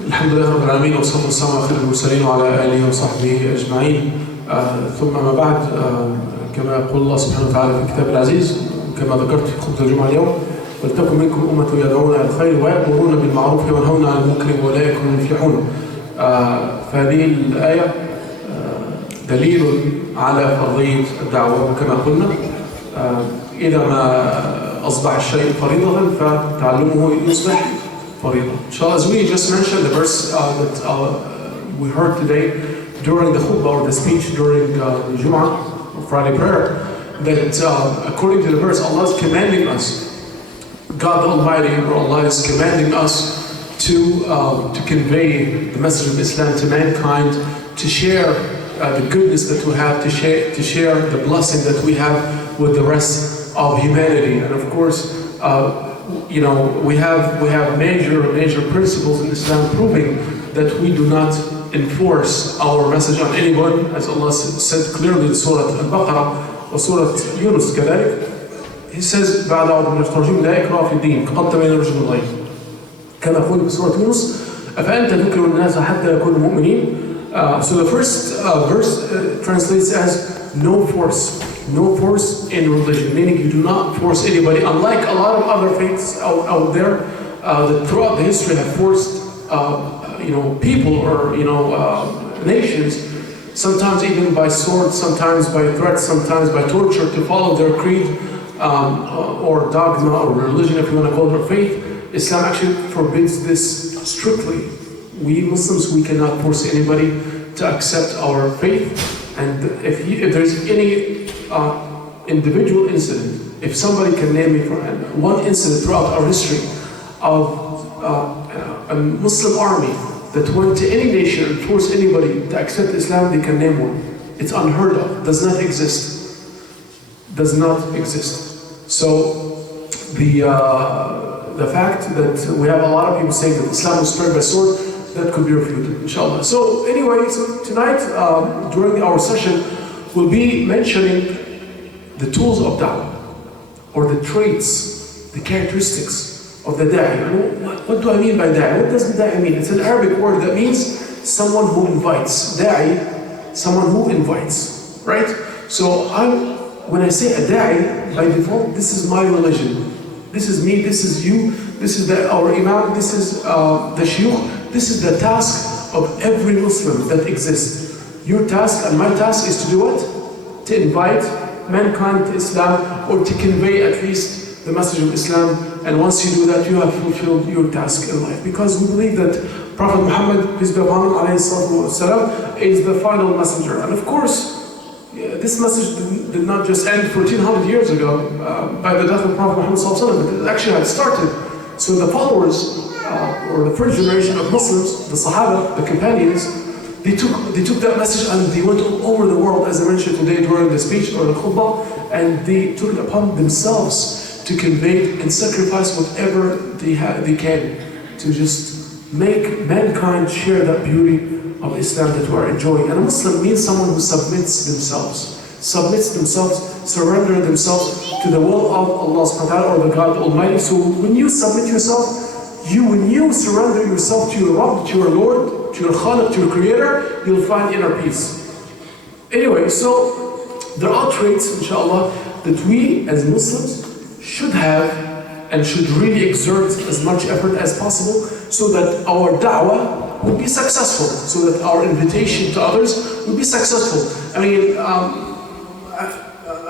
الحمد لله رب العالمين والصلاة والسلام على خير المرسلين وعلى آله وصحبه أجمعين. ثم ما بعد، كما يقول الله سبحانه وتعالى في الكتاب العزيز كما ذكرت في خطبة الجمعة اليوم: ولتكن منكم أمة يدعون إلى الخير ويأمرون بالمعروف وينهون عن المنكر وأولئك هم المفلحون. فهذه الآية دليل على فرضية الدعوة كما قلنا. إذا ما أصبح الشيء فريضة فتعلمه يصبح فريضة. So as we just mentioned, the verse that we heard today during the khutbah or the speech during the Jum'ah or Friday prayer, that according to the verse, Allah is commanding us, God Almighty or Allah is commanding us to convey the message of Islam to mankind, to share the goodness that we have, to share the blessing that we have with the rest of humanity. And of course, we have major principles in Islam proving that we do not enforce our message on anyone, as Allah said clearly in Surah Al-Baqarah or Surah Yunus كذلك. He says بعد أعوذ بالله من الشيطان الرجيم لا إكراه في الدين قد تبين الرشد من الغي. كما يقول في سورة يونس أفأنت تكره الناس حتى يكونوا مؤمنين. So the first verse translates as no force in religion, meaning you do not force anybody, unlike a lot of other faiths out there that throughout the history have forced people or nations, sometimes even by sword, sometimes by threats, sometimes by torture, to follow their creed or dogma or religion, if you want to call it, or faith. Islam actually forbids this strictly. We Muslims, we cannot force anybody to accept our faith. And if there's any individual incident, if somebody can name me for one incident throughout our history of a Muslim army that went to any nation and forced anybody to accept Islam, they can name one. It's unheard of, does not exist. So the fact that we have a lot of people saying that Islam was spread by sword, that could be refuted, inshallah. So anyway, tonight during our session, we'll be mentioning the tools of da'wah, or the traits, the characteristics of the da'i. What do I mean by da'i? What does da'i mean? It's an Arabic word that means someone who invites. Da'i, someone who invites, right? So when I say a da'i, by default, this is my religion. This is me, this is you, this is our imam, this is the shuyukh. This is the task of every Muslim that exists. Your task and my task is to do what? To invite mankind to Islam, or to convey at least the message of Islam. And once you do that, you have fulfilled your task in life. Because we believe that Prophet Muhammad, peace be upon him, is the final messenger. And of course, this message did not just end 1400 years ago by the death of Prophet Muhammad, but it actually had started. So the followers, or the first generation of Muslims, the Sahaba, the companions, they took that message and they went all over the world, as I mentioned today during the speech or the khutbah, and they took it upon themselves to convey and sacrifice whatever they can to just make mankind share that beauty of Islam that we are enjoying. And a Muslim means someone who submits themselves, surrender themselves to the will of Allah subhanahu wa ta'ala or the God Almighty. So when you submit yourself, when you surrender yourself to your Rabb, to your Lord, to your Khaliq, to your Creator, you'll find inner peace. Anyway, so there are traits, inshallah, that we as Muslims should have and should really exert as much effort as possible so that our da'wah will be successful, so that our invitation to others will be successful. I mean,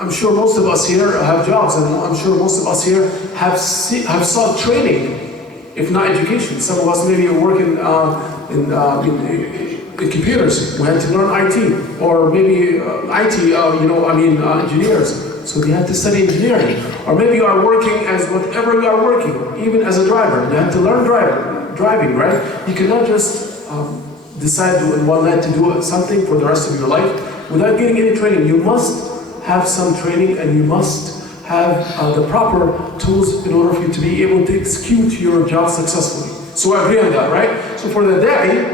I'm sure most of us here have jobs, and I'm sure most of us here have sought training, if not education. Some of us maybe are working in computers. We had to learn IT, or maybe engineers. So they had to study engineering. Or maybe you are working as whatever you are working, even as a driver. You have to learn driving, right? You cannot just decide in one night to do something for the rest of your life without getting any training. You must have some training, and you must have the proper tools in order for you to be able to execute your job successfully. So I agree on that, right? So for the da'i,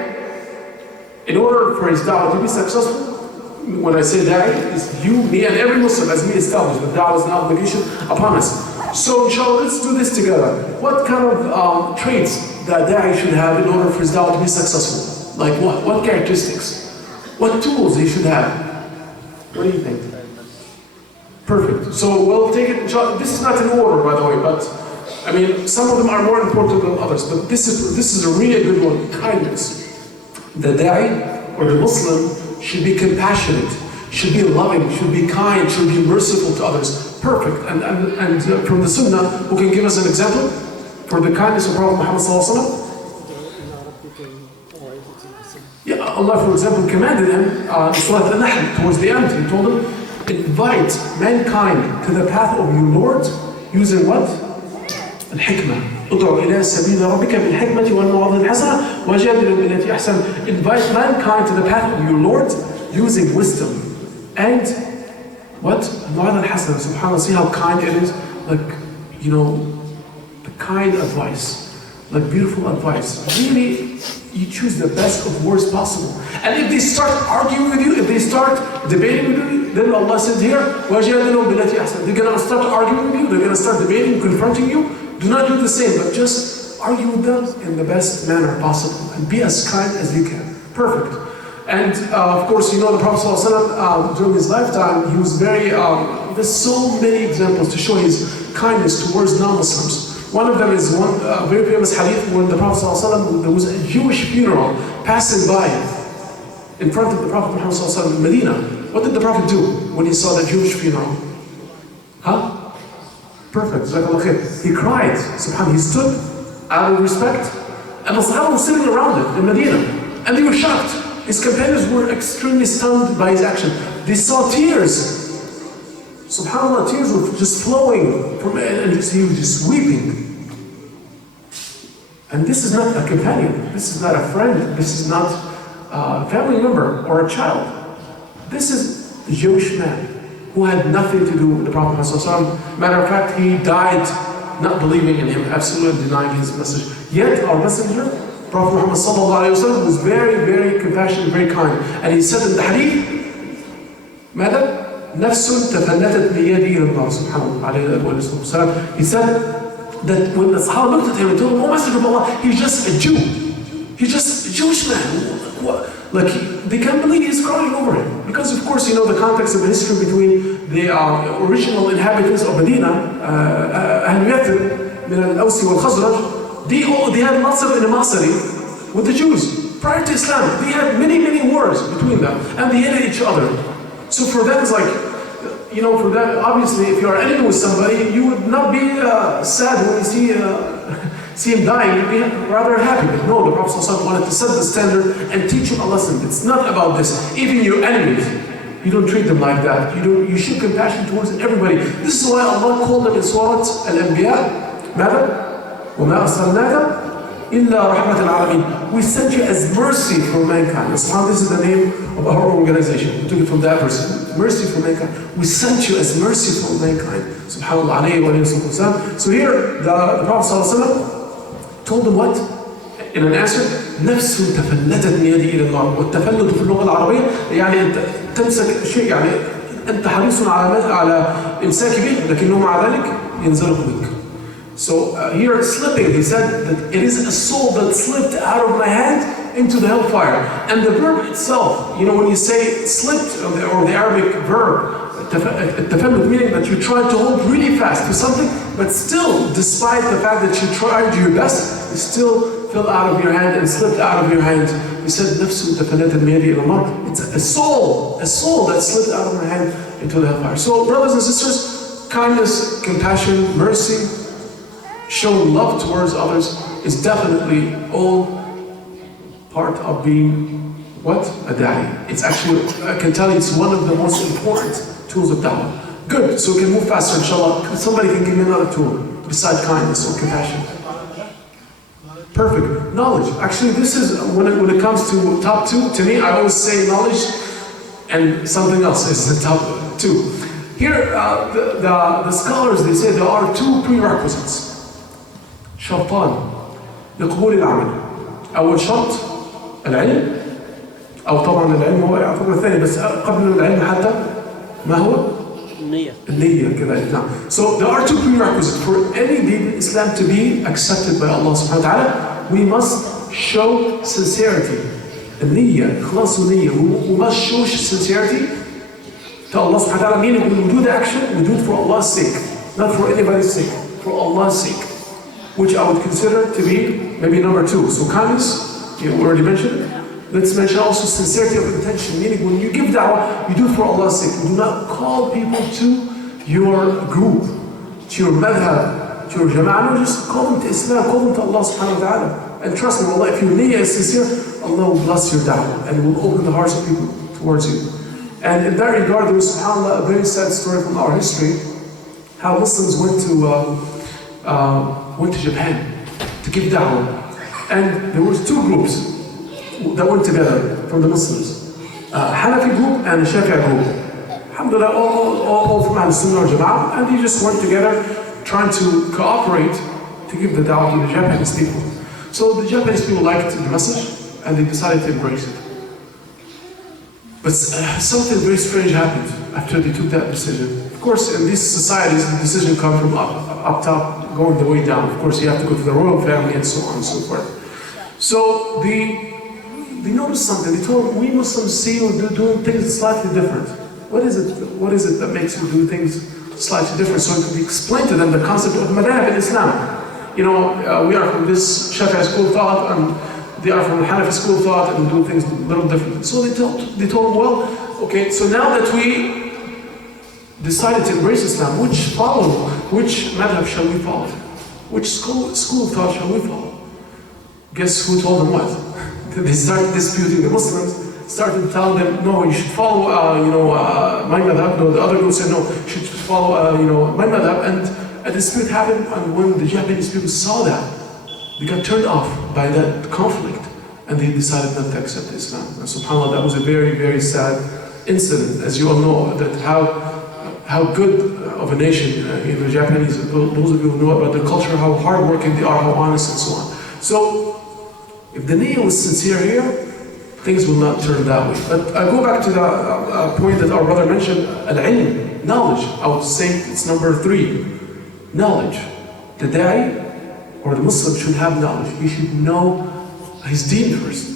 in order for his da'wah to be successful, when I say da'i, it's you, me, and every Muslim, as we established, that da'wah is an obligation upon us. So inshallah, let's do this together. What kind of traits that da'i should have in order for his da'wah to be successful? Like what characteristics? What tools he should have? What do you think? Perfect. So we'll take it, this is not in order, by the way, but I mean, some of them are more important than others, but this is a really good one, kindness. The da'i, or the Muslim, should be compassionate, should be loving, should be kind, should be merciful to others. Perfect. And from the Sunnah, who can give us an example for the kindness of Prophet Muhammad sallallahu alaihi wasallam? Yeah, Allah, for example, commanded him in Surah Al-Nahl, towards the end, He told him, invite mankind to the path of your Lord using what? Al-Hikmah. ادعو إلى سبيل ربك بالحكمة والموعظة الحسنة وجادلهم بالتي أحسن. Invite mankind to the path of your Lord using wisdom and what? الموعظة الحسنة. SubhanAllah, see how kind it is? Like, you know, the kind advice, like beautiful advice. Really, you choose the best of words possible. And if they start arguing with you, if they start debating with you, then Allah said here, وَجَادِلُهُمْ بِالَّتِي أَحْسَنَ. They're going to start arguing with you, they're going to start debating, confronting you. Do not do the same, but just argue with them in the best manner possible and be as kind as you can. Perfect. And of course, you know, the Prophet ﷺ, during his lifetime, he was very, there's so many examples to show his kindness towards non-Muslims. One of them is one very famous hadith when the Prophet ﷺ, there was a Jewish funeral passing by in front of the Prophet Muhammad ﷺ in Medina. What did the Prophet do when he saw the Jewish funeral? Huh? Perfect. He cried. Subhanallah, he stood out of respect. And the Sahaba were sitting around it in Medina. And they were shocked. His companions were extremely stunned by his action. They saw tears. SubhanAllah, tears were just flowing from it, and he was just weeping. And this is not a companion. This is not a friend. This is not a family member or a child. This is the Jewish man who had nothing to do with the Prophet ﷺ. Matter of fact, he died not believing in him, absolutely denying his message. Yet our messenger, Prophet Muhammad ﷺ, was very, very compassionate, very kind. And he said in the hadith, ماذا? نفس تفلتت من يدي إلى الله سبحانه وتعالى. He said that when the Sahaba looked at him and told him, oh Messenger of Allah, he's just a Jew. He's just a Jewish man. Like, they can't believe he's crying over him. Because of course, you know the context of history between the original inhabitants of Medina, Ahl Yathrib, من الأوس والخزرج, they had lots of animosity with the Jews. Prior to Islam, they had many, many wars between them, and they hated each other. So for them, it's like, you know, for them, obviously, if you're an enemy with somebody, you would not be sad when you see him dying, you'd be rather happy. But no, the Prophet ﷺ wanted to set the standard and teach you a lesson. It's not about this. Even your enemies, you don't treat them like that. You show compassion towards everybody. This is why Allah called them in Surah Al-Anbiya, ماذا? وَمَا أَرْسَلْنَاكَ إِلَّا رَحْمَةً الْعَالَمِينَ. We sent you as mercy for mankind. This is the name of our organization. We took it from that verse. Mercy for mankind. We sent you as mercy for mankind. Subhanallah alayhi wa sallam. So here, the Prophet ﷺ told them what? In an answer, نفس تفلتت من يدي إلى الله. والتفلت في اللغة العربية يعني أنت تمسك شيء، يعني أنت حريص على إمساك به لكنه مع ذلك ينزلق منك. So here slipping, he said that it is a soul that slipped out of my hand into the hellfire. And the verb itself, you know, when you say slipped, or the Arabic verb, التفلت, meaning that you tried to hold really fast to something, but still, despite the fact that you tried your best, it still fell out of your hand and slipped out of your hand. He said, نفس تفلتت من يدي إلى النار. It's a soul that slipped out of my hand into the hellfire. So, brothers and sisters, kindness, compassion, mercy, showing love towards others is definitely all part of being what? A da'i. It's actually, I can tell you, it's one of the most important tools of da'wah. Good, so we can move faster, inshallah. Somebody can give me another tool besides kindness or compassion. Perfect. Knowledge. Actually, this is, when it comes to top two, to me, I always say knowledge and something else is the top two. Here, the scholars, they say there are two prerequisites. شرطان لقبول العمل. أول شرط العلم، أو طبعا العلم هو يعتبر الثاني، بس قبل العلم حتى ما هو؟ النية كذلك. نعم. So there are two prerequisites for any deed in Islam to be accepted by Allah subhanahu wa ta'ala. we must show sincerity. النية, إخلاص النية. We must show sincerity to Allah subhanahu wa ta'ala, meaning when we do the action, we do it for Allah's sake, not for anybody's sake, for Allah's sake, which I would consider to be maybe number 2. So kindness, we already mentioned. Let's mention also sincerity of intention, meaning when you give da'wah, you do it for Allah's sake. You do not call people to your group, to your madhab, to your jama'ah. No, just call them to Islam, call them to Allah subhanahu wa ta'ala. And trust me, Allah, if your niyyah is sincere, Allah will bless your da'wah and will open the hearts of people towards you. And in that regard, there was, subhanAllah, a very sad story from our history, how Muslims went to Japan to give da'wah. And there was 2 groups that went together from the Muslims. Hanafi group and a Shafi'i group. Alhamdulillah, all from Al-Sunnah or Jama'ah, and they just went together trying to cooperate to give the da'wah to the Japanese people. So the Japanese people liked the message and they decided to embrace it. But something very strange happened after they took that decision. Of course, in these societies, the decision comes from up top, going the way down. Of course, you have to go to the royal family and so on and so forth. So they noticed something. They told them, we Muslims see you doing things slightly different. What is it that makes you do things slightly different? So it could be explained to them the concept of madhab in Islam. You know, we are from this Shafi'i school of thought, and they are from the Hanafi school of thought, and do things a little different. So they told them, well, okay, so now that we decided to embrace Islam, which madhab shall we follow? Which school of thought shall we follow? Guess who told them what? They started disputing the Muslims, started telling them, no, you should follow, my madhab. No, the other group said, no, you should follow, my madhab. And a dispute happened, and when the Japanese people saw that, they got turned off by that conflict, and they decided not to accept Islam. And subhanAllah, that was a very, very sad incident. As you all know, that how good of a nation, the Japanese, those of you who know about their culture, how hardworking they are, how honest and so on. So, if the niyyah was sincere here, things will not turn that way. But I go back to the point that our brother mentioned, al-ilm, knowledge. I would say it's number 3. Knowledge. The da'i or the Muslim should have knowledge. He should know his deen first.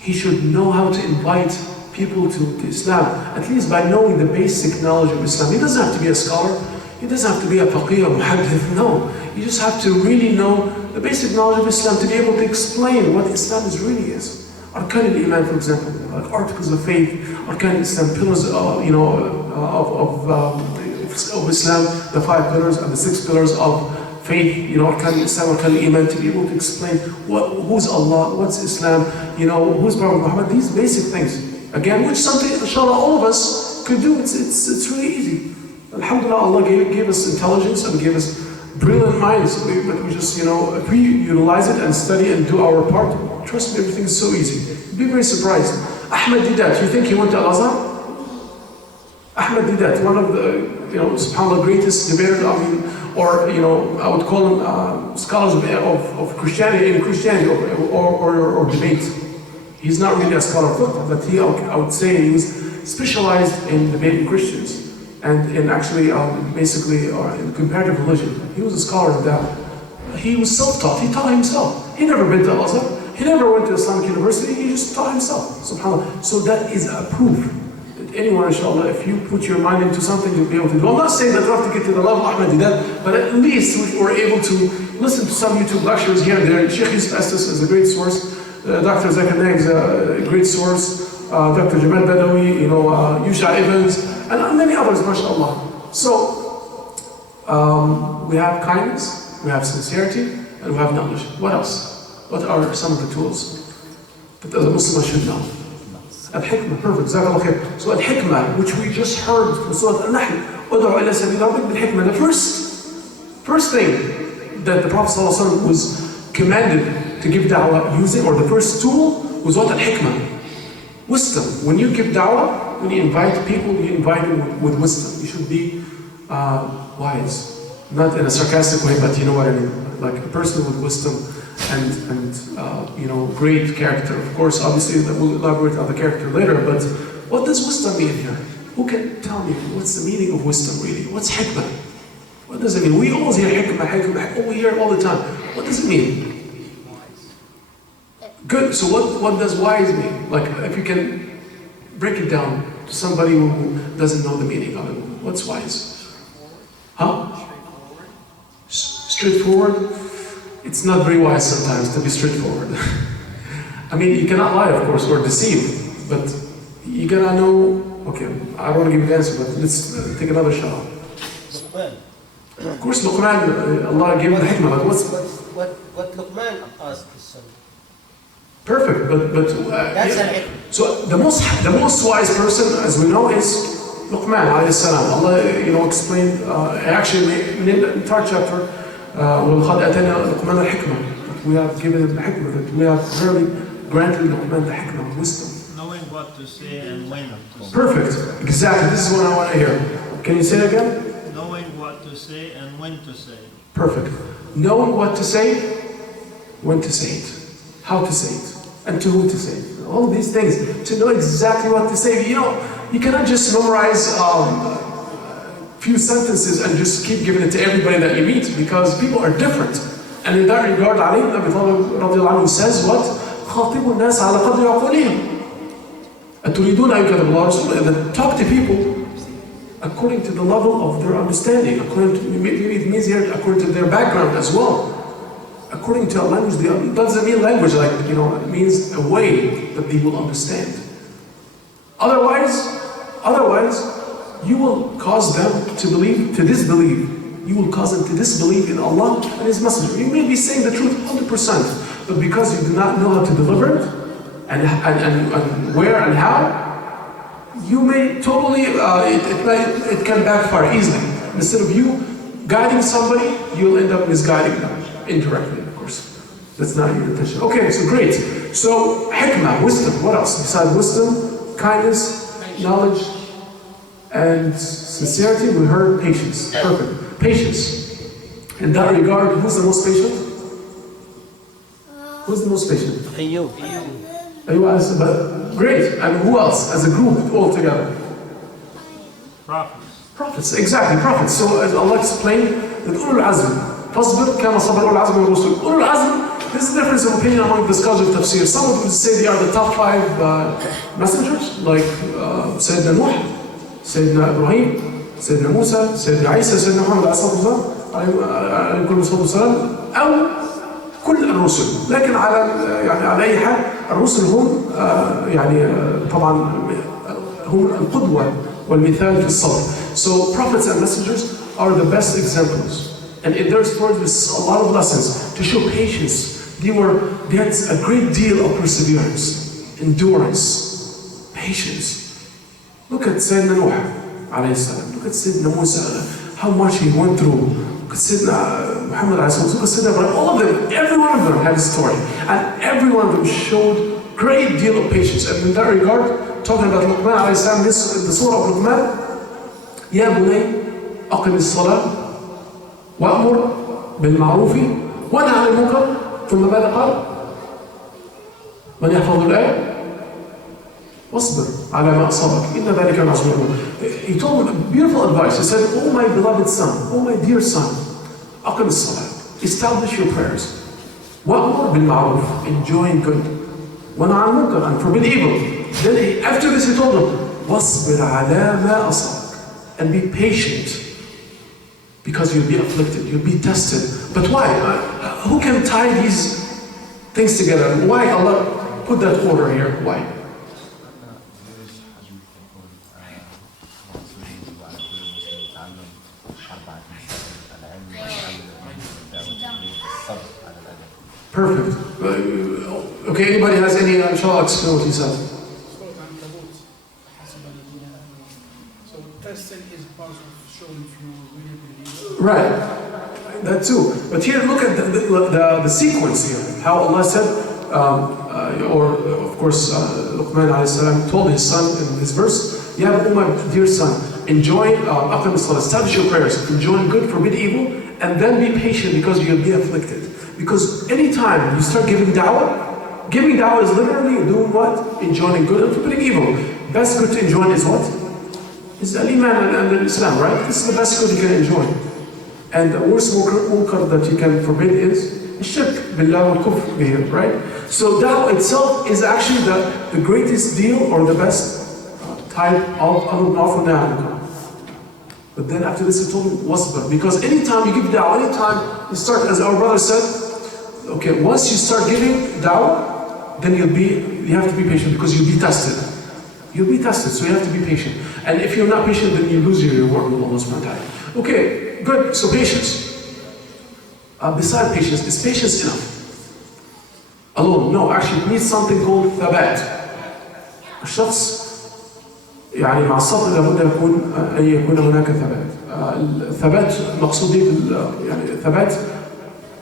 He should know how to invite people to Islam, at least by knowing the basic knowledge of Islam. He doesn't have to be a scholar. He doesn't have to be a faqih or muhaddith. No. You just have to really know the basic knowledge of Islam to be able to explain what Islam really is. Arkan al-Iman, for example, like articles of faith, Arkan al-Islam, pillars of Islam, the 5 pillars and the 6 pillars of faith, Arkan al-Islam, Arkan al-Iman, to be able to explain who's Allah, what's Islam, who's Prophet Muhammad, these basic things. Again, which something, inshallah, all of us could do. It's really easy. Alhamdulillah, Allah gave us intelligence and gave us brilliant minds, but we just, if we utilize it and study and do our part, trust me, everything is so easy. You'd be very surprised. Ahmed Didat, you think he went to Al-Azhar? Ahmed Didat, one of the, subhanAllah, greatest debaters, I would call him scholars of Christianity, or debate. He's not really a scholar of fiqh, but I would say he was specialized in debating Christians. And in actually, basically, in comparative religion. He was a scholar of that. He was self-taught, he taught himself. He never been to Al-Azhar, he never went to Islamic University, he just taught himself, subhanAllah. So that is a proof that anyone, inshallah, if you put your mind into something, you'll be able to do. I'm not saying that you have to get to the level of Ahmed Didat, but at least we're able to listen to some YouTube lectures here and there. Sheikh Estes is a great source, Dr. Zakir Naik is a great source, Dr. Jamal Badawi, Yusha Evans, and many others, mashallah. So, we have kindness, we have sincerity, and we have knowledge. What else? What are some of the tools that a Muslim should know? Al-Hikmah, perfect, Jazakallah khair. So Al-Hikmah, which we just heard from Surah Al-Nahl, Ud'u ila sabil rabbik bil-Hikmah. The first thing that the Prophet ﷺ was commanded to give da'wah using, or the first tool, was what? Al-Hikmah. Wisdom. When you give da'wah, when you invite people, you invite them with wisdom. You should be wise. Not in a sarcastic way, but you know what I mean. Like a person with wisdom and great character. Of course, obviously, we'll elaborate on the character later, but what does wisdom mean here? Who can tell me what's the meaning of wisdom really? What's hikmah? What does it mean? We always hear hikmah, we hear it all the time. What does it mean? Good, so what does wise mean? Like, if you can break it down to somebody who doesn't know the meaning of it, what's wise? Huh? Straightforward? It's not very wise sometimes to be straightforward. I mean, you cannot lie, of course, or deceive, but you gotta know, okay, I don't want to give you the answer, but let's take another shot. Of course, Luqman, Allah gave him the hikmah, but what Luqman asked his son. Perfect, but That's yeah. So the most wise person, as we know, is Luqman alayhi salam. Allah, explained, actually, in the entire chapter, وَلَقَدْ أَتَيْنَا لُقْمَانَ الْحِكْمَةَ. We have given him the hikmah, that we have really granted Luqman the hikmah, wisdom. Knowing what to say and when to say. Perfect, exactly, this is what I want to hear. Can you say it again? Knowing what to say and when to say. Perfect. Knowing what to say, when to say it, how to say it, and to who to say it. All these things, to know exactly what to say. You cannot just memorize few sentences and just keep giving it to everybody that you meet, because people are different. And in that regard, Ali ibn Abi Talib radiallahu anhu says what? خَاطِبُ النَّاسَ عَلَى قَدْرِ عُقُولِهِمْ أَتُرِيدُونَ أَن يُكَذِّبَ اللَّهُ وَرَسُولَهُ. Talk to people according to the level of their understanding, maybe it means here according to their background as well. According to a language, it doesn't mean language, like, it means a way that they will understand. Otherwise, you will cause them to disbelieve. You will cause them to disbelieve in Allah and His Messenger. You may be saying the truth 100%, but because you do not know how to deliver it, and where and how, you may totally, it can backfire easily. Instead of you guiding somebody, you'll end up misguiding them, indirectly, of course. That's not your intention. Okay, so great. So, hikmah, wisdom, what else? Besides wisdom, kindness, knowledge, and sincerity, we heard patience. Perfect. Patience. In that regard, who's the most patient? Who's the most patient? Ayub. But great. And who else? As a group, all together? Prophets. Prophets, exactly, prophets. So as Allah explained, that ulul azm, فَاصْبِرْ كَمَا صَبَرَ ulul azm min rusul. Ulul azm, there's a difference of opinion among the scholars of tafsir. Some would say they are the top 5 messengers, like Sayyidina Nuh, Sayyidina Ibrahim, Sayyidina Musa, Sayyidina Isa, Sayyidina Muhammad عليه الصلاة والسلام أو كل الرسل. لكن على أي حال الرسل هم طبعا هم القدوة والمثال في الصبر. So prophets and messengers are the best examples, and in their stories there's a lot of lessons to show patience. They had a great deal of perseverance, endurance, patience. Look at Sayyidina Nuh alayhi salam. Look at Sayyidina Musa, how much he went through. Look at Sayyidina Muhammad alayhi salam. Look at Sayyidina Ibrahim. All of them, every one of them had a story, and every one of them showed great deal of patience. And in that regard, talking about Luqman alayhi salam, the surah of Luqman, يا بني أقم الصلاة وأمر بالمعروف وانهى عن المنكر ثم ماذا قال؟ من يحفظ الآية واصبر على ما أصابك إن ذلك من عزم الأمور. He told him beautiful advice. He said, "Oh my beloved son, oh my dear son, أقم الصلاة, establish your prayers. وأمر بالمعروف, enjoin good. وانهى عن المنكر, and forbid evil." Then after this he told him, واصبر على ما أصابك. And be patient, because you'll be afflicted, you'll be tested. But why? Who can tie these things together? Why Allah put that order here? Why? Perfect. Okay, anybody has any, inshallah, explain what he said. Right, that too. But here, look at the sequence here. How Allah said, or of course, Luqman alayhi salam told his son in this verse, "Ya my dear son, enjoy, establish your prayers, enjoy good, forbid evil, and then be patient because you'll be afflicted." Because anytime you start giving da'wah is literally doing what? Enjoying good and forbidding evil. Best good to enjoy is what? Is al-Iman and Islam, right? This is the best good you can enjoy. And the worst munkar that you can forbid is shirk billah wal kufr, right? So da'wah itself is actually the greatest deal or the best type of offer now. But then after this, he told me, wasbir. Because anytime you give da'wah, anytime you start, as our brother said, okay, once you start giving da'wah, then you have to be patient because you'll be tested. You'll be tested, so you have to be patient. And if you're not patient, then you lose your reward with Allah subhanahu wa ta'ala. Okay, good, so patience. Beside patience, is patience enough? Alone, no, actually it needs something called ثبات. الشخص يعني مع الصبر لابد أن يكون هناك ثبات. الثبات مقصود يعني ثبات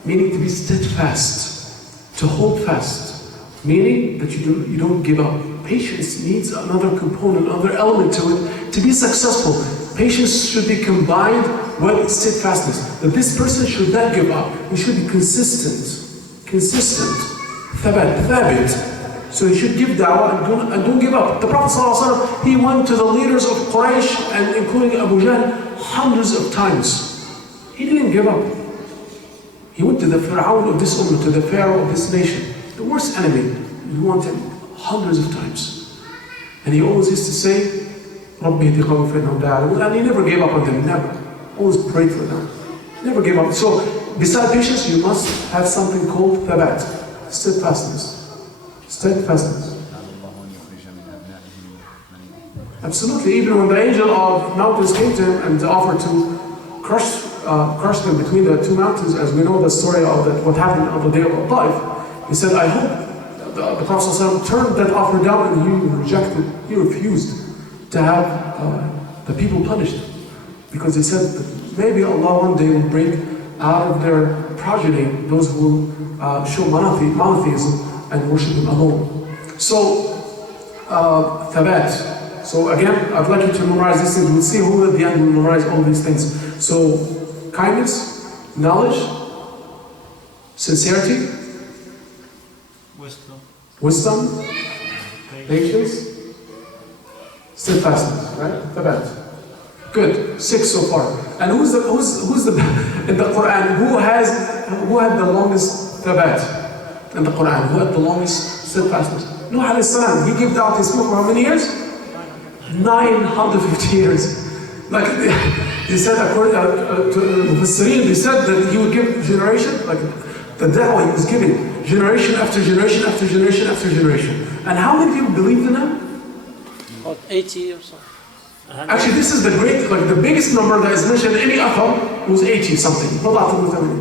meaning to be steadfast, to hold fast, meaning that you don't give up. Patience needs another component, another element to it to be successful. Patience should be combined with steadfastness. That this person should not give up. He should be consistent. Thabit. So he should give da'wah and don't give up. The Prophet ﷺ, he went to the leaders of Quraysh and including Abu Jahl hundreds of times. He didn't give up. He went to the Fir'aun of this ummah, to the Pharaoh of this nation, the worst enemy. He went him hundreds of times. And he always used to say, Rabbi hdi qawmi fa innahum la ya'lamun. And he never gave up on them, never. Always prayed for them. Never gave up. So, beside patience, you must have something called thabat, steadfastness. Absolutely. Even when the angel of mountains came to him and offered to crush them between the two mountains, as we know the story of what happened on the day of life, he said, I hope the Prophet ﷺ turned that offer down and he rejected, he refused to have the people punished. Because he said that maybe Allah one day will bring out of their progeny those who will show monotheism and worship Him alone. So, thabat. So again, I'd like you to memorize these things. We'll see who at the end will memorize all these things. So, kindness, knowledge, sincerity, wisdom, patience, steadfastness, right? Thabat. Good. 6 so far. And who's the in the Quran? Who had the longest thabat in the Quran? Who had the longest steadfastness? Nuh alayhi salam. He gave out his book for how many years? 950 years. Like they said, according to Mufassirin, they said that he would give generation, like the da'wah he was giving, generation after generation after generation after generation. And how many people believed in him? About 80 or so. Actually, this is the biggest number that is mentioned in any athar was 80 something.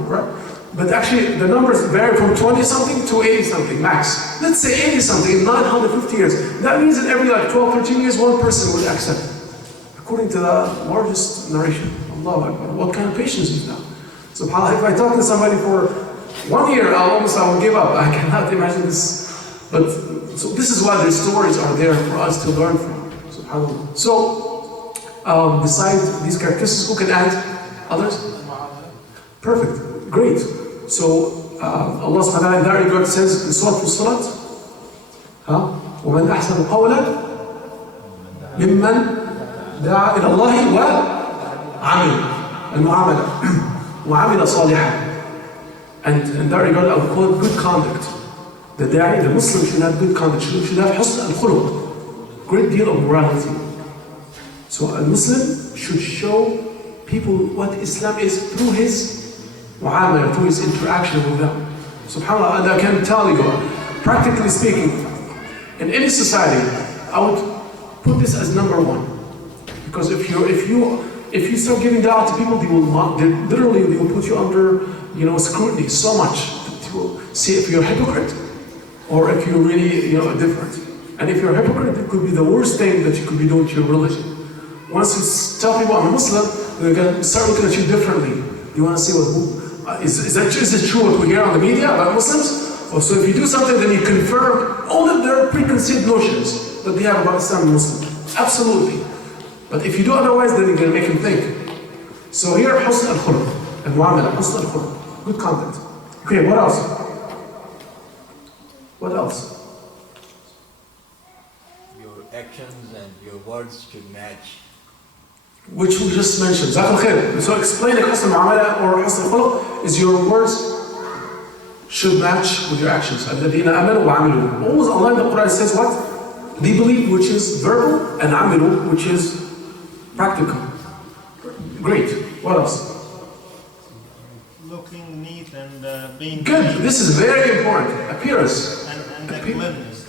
Right? But actually, the numbers vary from 20 something to 80 something max. Let's say 80 something in 950 years. That means that every 12, 13 years, one person would accept. According to the largest narration. Allahu Akbar. What kind of patience is that? SubhanAllah, if I talk to somebody for 1 year, I will give up. I cannot imagine this. But so this is why the stories are there for us to learn from. SubhanAllah. So, besides these characteristics, who can add others? Perfect. Great. So, Allah subhanahu wa ta'ala in that regard says in Surah Al-Salat, وَمَنْ أَحْسَنُ قَوْلًا مِمَّنْ دَعَا إِلَى اللَّهِ وَعَمِلَ الْمُعَامَلَةِ وَعَمِلَ صَالِحًا. And in that regard, I would call it good conduct. The da'i, the Muslim should have good conduct, should have husn al-khuluq, great deal of morality. So a Muslim should show people what Islam is through his mu'amala, through his interaction with them. SubhanAllah, and I can tell you, practically speaking, in any society, I would put this as number one. Because if you start giving da'wah to people, they will put you under scrutiny so much to see if you're a hypocrite or if you're really different. And if you're a hypocrite, it could be the worst thing that you could be doing to your religion. Once you tell people I'm a Muslim, they're going to start looking at you differently. You want to see is it true what we hear on the media about Muslims? Or so if you do something, then you confirm all of their preconceived notions that they have about Islam and Muslim. Absolutely. But if you do otherwise, then you're going to make them think. So here, husn al-khuluq, and mu'amala, husn al-khuluq, good conduct. Okay, what else? What else? Your actions and your words should match. Which we just mentioned. Zakal khair. So explaining husn al-mu'amala or husn al-khuluq is your words should match with your actions. الَّذِينَ آمَنُوا وَعَمِلُوا. Always Allah in the Quran says what? They believe, which is verbal, and amilu, which is practical. Great. What else? Looking neat and being Good. clean. This is very important. Appearance. And the cleanliness.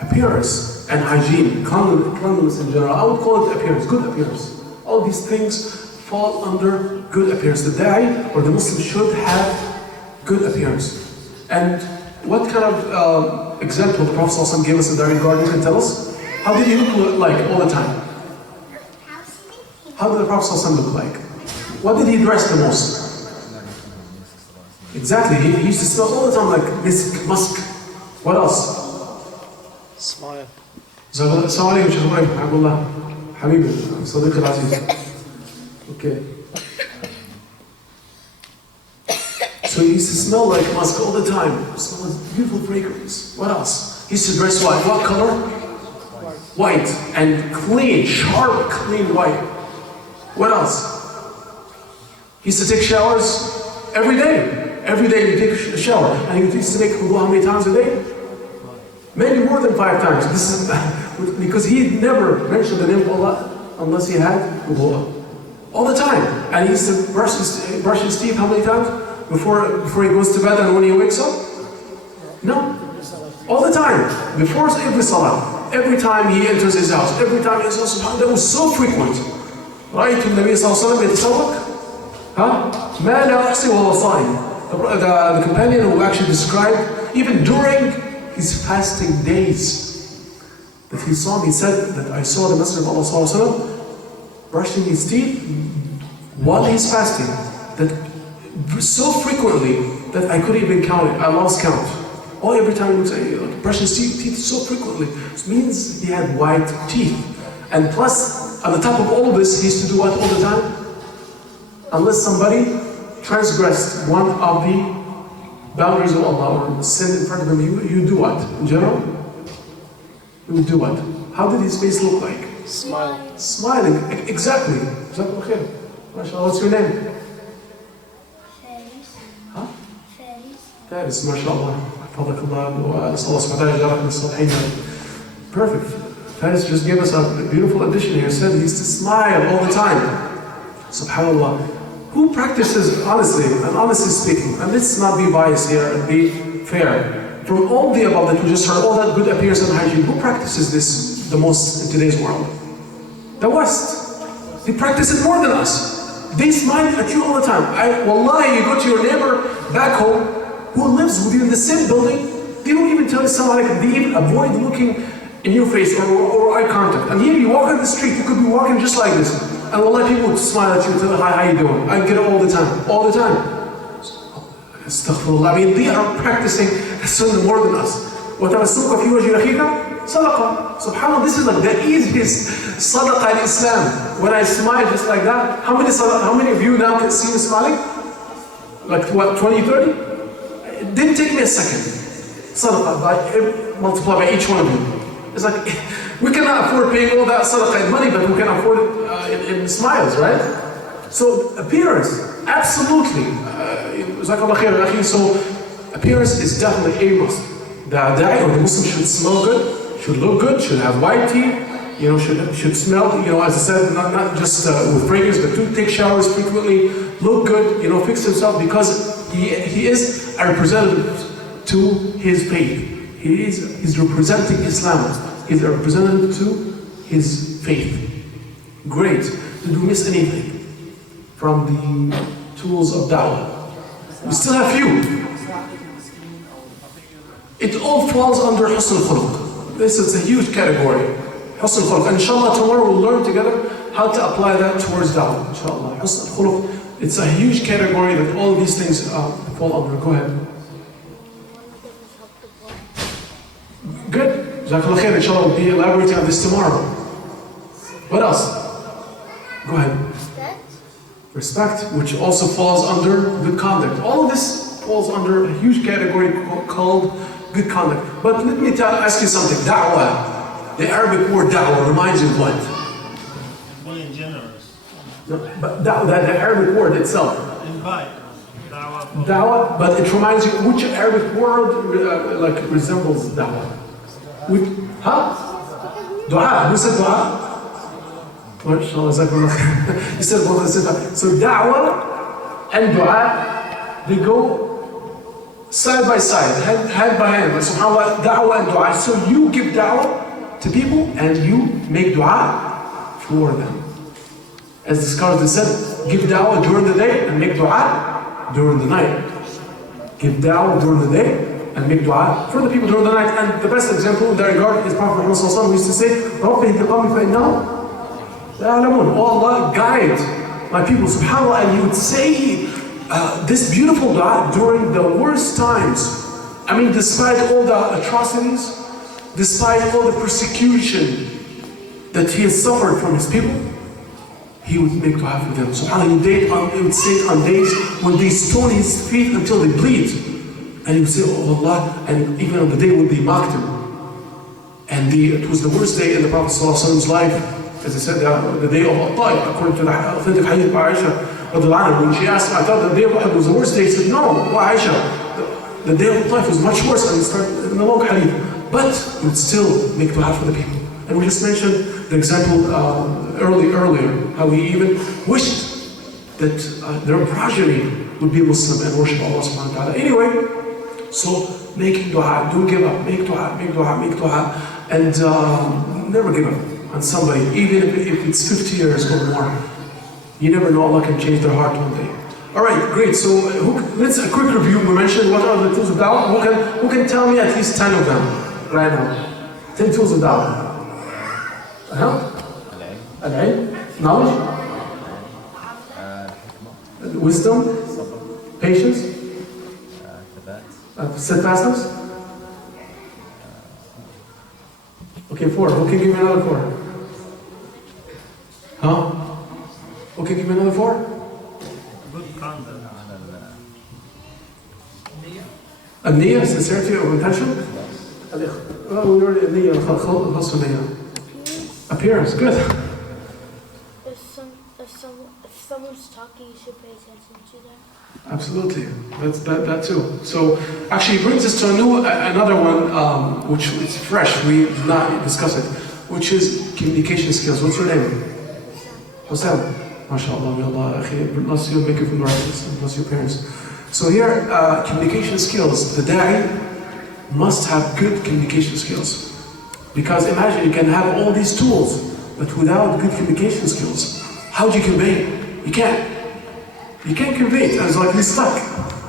Appearance and hygiene, cleanliness in general. I would call it appearance, good appearance. All these things fall under good appearance. The da'i or the Muslim should have good appearance. And what kind of example the Prophet ﷺ gave us in that regard? You can tell us? How did he look like all the time? How did the Prophet ﷺ look like? What did he dress the most? Exactly, he used to smell all the time like musk. What else? Smile. السلام عليكم شيخ ابراهيم حياك الله حبيبي صديقي العزيز. Okay. So he used to smell like musk all the time. Smell like beautiful fragrance. What else? He used to dress white. What color? White and clean, sharp, clean white. What else? He used to take showers every day. Every day he take a shower, and he used to take wudu how many times a day? Maybe more than 5 times. This is because he never mentioned the name of Allah unless he had wudu. All the time. And he used to brush his teeth how many times? Before he goes to bed and when he wakes up? No. All the time. Before every salah. Every time he enters his house. Every time he enters his house. That was so frequent. رأيت النبي صلى الله عليه وسلم يتسوق ما لا أحصي وهو صائم. The companion who actually described, even during his fasting days, that he saw, he said that I saw the Messenger of Allah صلى الله عليه وسلم brushing his teeth while he's fasting, that so frequently that I couldn't even count it. I lost count. Every time he would say, brush his teeth so frequently, it means he had white teeth. And plus, on the top of all of this, he used to do what all the time? Unless somebody transgressed one of the boundaries of Allah or sin in front of him, you do what? In general? You would do what? How did his face look like? Smile. Smiling, exactly. Jazakallah khair. MashaAllah, what's your name? Huh? Faris, MashaAllah. Fadakallah. Perfect. Faris just gave us a beautiful addition here. He said he used to smile all the time. SubhanAllah. Who practices, honestly, and honestly speaking, and let's not be biased here and be fair. From all the above that we just heard, all that good appearance and hygiene, who practices this the most in today's world? The West. They practice it more than us. They smile at you all the time. Wallahi, you go to your neighbor back home who lives with you in the same building, they don't even tell you something like, they even avoid looking in your face or eye contact. And here you walk on the street, you could be walking just like this. And wallahi, people would smile at you and tell you, hi, how you doing? I get it all the time. All the time. Astaghfirullah. I mean, they are practicing the sunnah more than us. وَتَبَسُّمْكَ فِي وَجْهِ أَخِيكَ صَدَقَةٌ. SubhanAllah, this is like the easiest sadaqah in Islam. When I smile just like that, how many of you now can see me smiling? Like what, 20, 30? It didn't take me a second. Sadaqah, multiply by each one of you. It's like, we cannot afford paying all that sadaqah in money, but we can afford it in smiles, right? So appearance, absolutely. So appearance is definitely a must. The da'i or the Muslim should smell good, should look good, should have white teeth, should smell, as I said, not just with fragrance, but to take showers frequently, look good, fix himself, because he is a representative to his faith. He's representing Islam. He's a representative to his faith. Great. Did we miss anything from the tools of da'wah? We still have few. It all falls under husn al-khuluq. This is a huge category. Husn al-khuluq. And inshallah tomorrow we'll learn together how to apply that towards da'wah. Inshallah. Husn al-khuluq. It's a huge category that all of these things fall under. Go ahead. Good. Jazakallah khair. Inshallah we'll be elaborating on this tomorrow. What else? Go ahead. Respect, which also falls under good conduct. All of this falls under a huge category called good conduct. But let me ask you something. Da'wah, the Arabic word da'wah reminds you of what? Being generous. No, but the Arabic word itself. Invite. Dawah, but it reminds you, which Arabic word like resembles dawah? Which, huh? Dua. Who said dua? MashaAllah, Jazakallah khair. You said both at the same time. So da'wah and dua, they go side by side, hand by hand. But subhanAllah, da'wah and dua. So you give da'wah to people and you make dua for them. As the scholars they said, give da'wah during the day and make dua during the night. Give da'wah during the day and make dua for the people during the night. And the best example in that regard is Prophet Muhammad sallallahu alaihi wasallam, who used to say, رَبِّ انتقامي فإنه Oh Allah, guide my people, subhanAllah, and He would say this beautiful dua during the worst times. I mean, despite all the atrocities, despite all the persecution that He has suffered from His people, He would make dua for them. SubhanAllah, He would say it on days when they stone His feet until they bleed. And He would say, oh Allah, and even on the day when they mocked Him. And it was the worst day in the Prophet ﷺ's life. As I said, the day of Al-Taif, according to the authentic hadith of Aisha, when she asked, I thought the day of Uhud was the worst day. He said, no, Aisha, the day of Al-Taif was much worse, and he started in the long hadith. But he would still make dua for the people. And we just mentioned the example earlier, how he even wished that their progeny would be Muslim and worship Allah subhanahu wa ta'ala. Anyway, so making dua, don't give up, make dua, and never give up on somebody, even if it's 50 years or more. You never know, Allah can change their heart one day. Alright, great. So let's a quick review. We mentioned what are the tools of da'wah. Who can tell me at least 10 of them right now? 10 tools of da'wah. Al-ilm, knowledge, wisdom, patience, steadfastness. Okay, 4. Who can give me another 4? Huh? Who can give me another 4? Good conduct. النية, sincerity of intention. Well, we already النية. Appearance, good. If someone's talking, you should pay attention to them. Absolutely, that too. So actually, it brings us to another one, which is fresh. We did not discuss it, which is communication skills. What's your name? Hosam. MashaAllah, may Allah bless you and make you from the righteous, and bless your parents. So here, communication skills. The da'i must have good communication skills. Because imagine you can have all these tools, but without good communication skills, how do you convey it? You can't. You can't convey it. It's like you're stuck.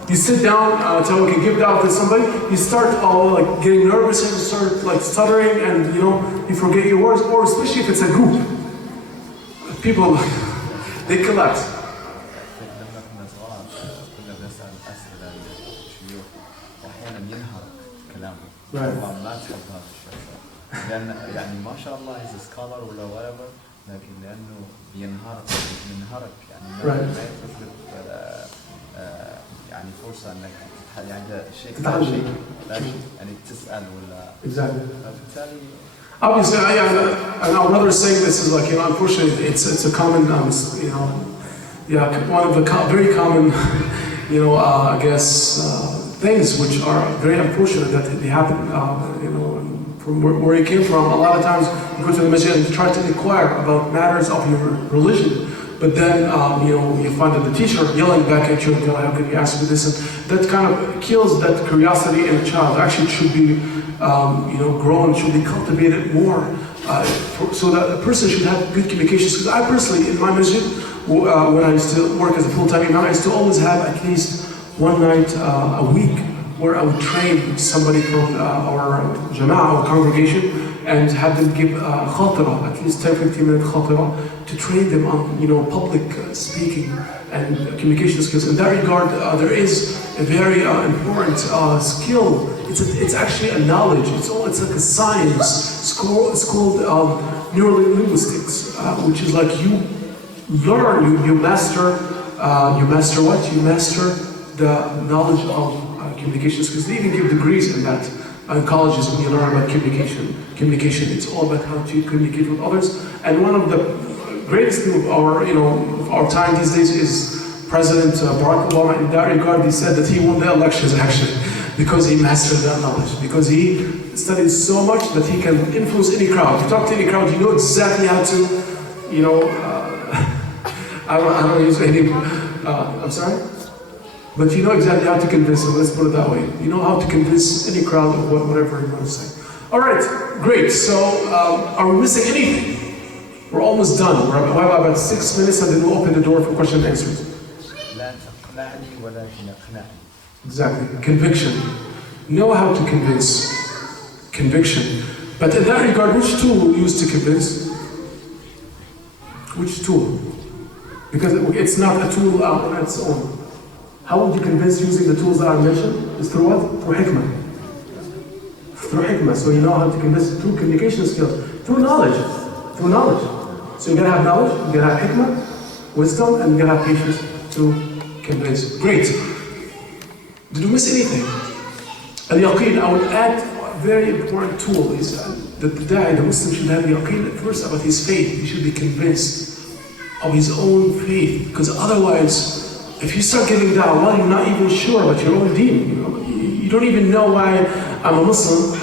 You sit down, tell you can give da'wah to somebody, you start like getting nervous and you start like stuttering and you forget your words, or especially if it's a group. People, they collapse. Right. لأن يعني ما شاء الله he's a scholar ولا whatever لكن لأنه بينهارك يعني ما يترك يعني فرصة إنك يعني شيء يعني تسأل ولا Exactly. فبالتالي Obviously, I know brother saying this is like, unfortunately, it's a common, one of the very common, I guess, things which are very unfortunate that they happen, from where you came from. A lot of times you go to the masjid and try to inquire about matters of your religion, but then, you find that the teacher yelling back at you, how can you ask me this? And that kind of kills that curiosity in a child. Actually, it should be, grown, should be cultivated more, so that a person should have good communications. Because I personally, in my masjid, when I used to work as a full-time imam, I used to always have at least one night a week where I would train somebody from our jama'ah, our congregation, and have them give khatira, at least 10-15 minute khatira, to train them on public speaking and communication skills. In that regard, there is a very important skill. It's actually a knowledge. It's like a science. It's called neurolinguistics, which is like you learn, you master what? You master the knowledge of communication skills. They even give degrees in that in colleges when you learn about communication. It's all about how to communicate with others. And one of the greatest things of our time these days is President Barack Obama, in that regard, he said that he won the elections actually because he mastered that knowledge, because he studied so much that he can influence any crowd. You talk to any crowd, you know exactly how to, you know, I don't use any, I'm sorry? But you know exactly how to convince them, let's put it that way. You know how to convince any crowd of whatever you want to say. All right, great. So, are we missing anything? We're almost done. We have about 6 minutes and then we'll open the door for question and answers. Exactly, conviction. Know how to convince. Conviction. But in that regard, which tool used to convince? Which tool? Because it's not a tool on its own. How would you convince using the tools that I mentioned? It's through what? Through hikmah. Through hikmah. So you know how to convince through communication skills. Through knowledge. Through knowledge. So you gotta have knowledge, you gotta have hikmah, wisdom, and you gotta have patience to convince. Great. Did you miss anything? Al-yaqeen, I would add a very important tool is that the Muslim should have yaqeen first about his faith. He should be convinced of his own faith. Because otherwise, if you start giving da'wah, you're not even sure about your own deen. You don't even know why I'm a Muslim.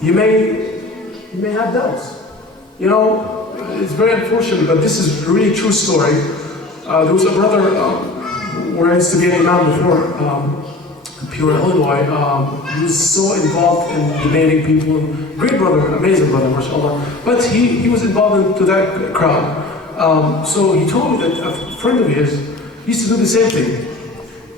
You may have doubts. You know, it's very unfortunate, but this is a really true story. There was a brother where I used to be an imam before, in Pure, Illinois. He was so involved in debating people. Great brother, amazing brother, mashallah. But he was involved into that crowd. So he told me that a friend of his used to do the same thing.